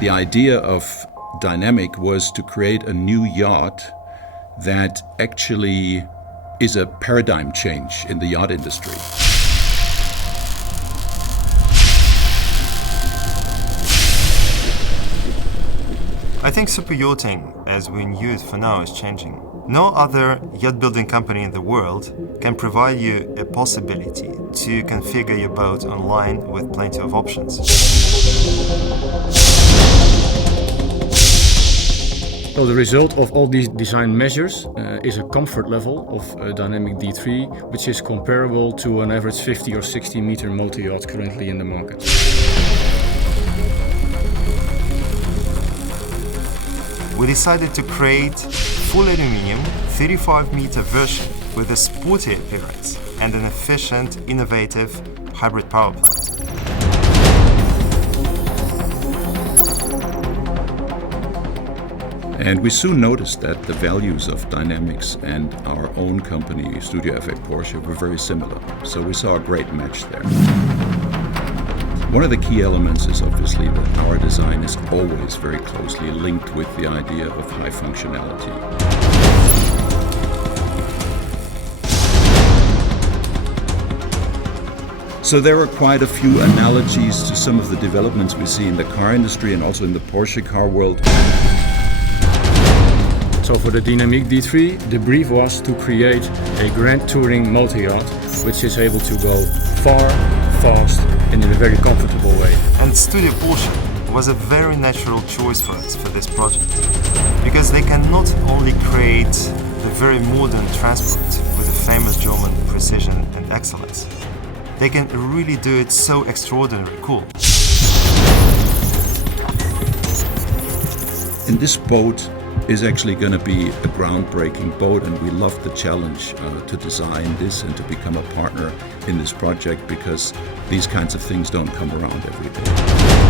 The idea of Dynamiq was to create a new yacht that actually is a paradigm change in the yacht industry. I think super yachting, as we knew it for now, is changing. No other yacht building company in the world can provide you a possibility to configure your boat online with plenty of options. So the result of all these design measures is a comfort level of Dynamiq D3, which is comparable to an average 50 or 60 meter motor yacht currently in the market. We decided to create full aluminium 35 meter version with a sporty appearance and an efficient, innovative hybrid power plant. And we soon noticed that the values of Dynamiq and our own company, Studio F.A. Porsche, were very similar. So we saw a great match there. One of the key elements is obviously that our design is always very closely linked with the idea of high functionality. So there are quite a few analogies to some of the developments we see in the car industry and also in the Porsche car world. So for the Dynamiq D3, the brief was to create a grand touring motor yacht which is able to go far, fast and in a very comfortable way. And Studio Porsche was a very natural choice for us for this project, because they can not only create the very modern transport with the famous German precision and excellence, they can really do it so extraordinarily cool. And this boat is actually going to be a groundbreaking boat, and we love the challenge to design this and to become a partner in this project, because these kinds of things don't come around every day.